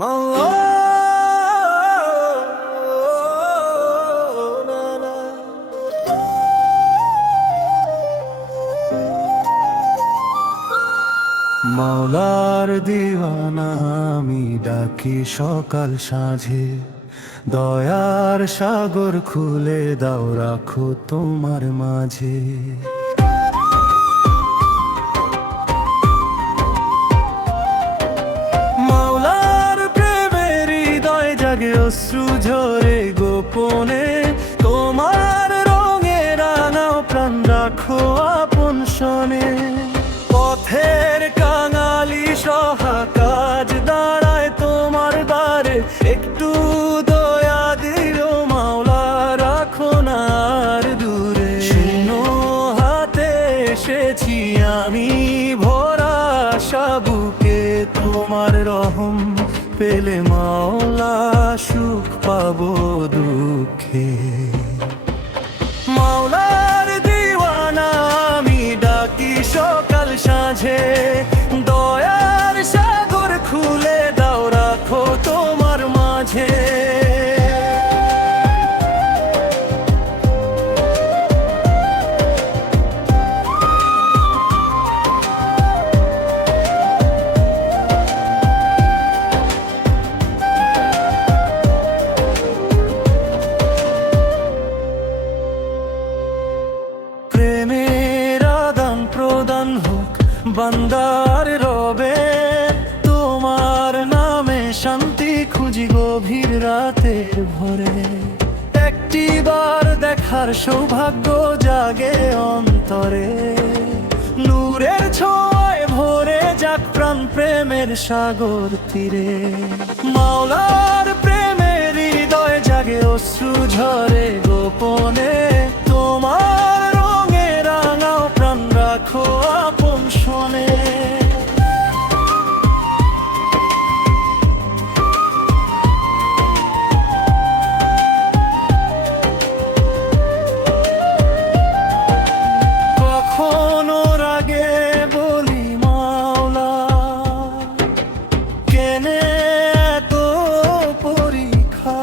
মাওলার দিওয়ানা আমি ডাকি সকাল সাঁঝে, দয়ার সাগর খুলে দাও রাখো তোমার মাঝে। মাওলার প্রেমের হৃদয় জাগে অশ্রু ঝরে গোপনে, তোমার রঙে রাঙাও প্রাণ রাখো আপন শনে। পথের কাঙালি সহা কাজ দাঁড়ায় তোমার দ্বারে, একটু দয়া দিও মাওলা রাখো না আর দূরে। শূন্য হাতে এসেছি আমি ভরা সাবুকে, তোমার রহম পেলে মাওলা সুখ পাবো দুঃখে। মাওলার দিওয়ানা আমি ডাকি সকাল সাঁঝে, দয়ার সাগর খুলে দাও রাখো তোমার মাঝে। প্রেমের আদান প্রদান হোক বান্দার রবে, তোমার নামে শান্তি খুঁজি গভীর রাতের ভোরে। একটি বার দেখার সৌভাগ্য জাগে অন্তরে, নূরের ছোঁয়ায় ভরে যাক প্রাণ প্রেমের সাগর তীরে। মাওলার প্রেমের হৃদয় জাগে অশ্রু ঝরে গোপনে, তোমার রঙে রাঙাও প্রাণ রাখো আপন শনে। কখনো রাগে বলি মাওলা কেনে এত পরীক্ষা,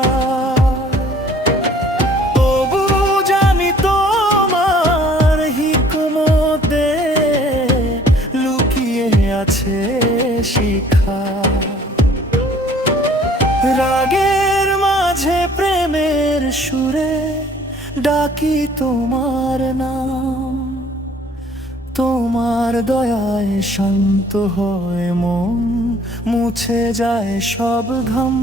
তবু জানি তোমার হিকমতে লুকিয়ে আছে শিক্ষা। রাগের মাঝে প্রেমের সুরে ডাকি তোমার নাম, তোমার দয়ায় শান্ত হয় মন, মুছে যায় সব ঘাম।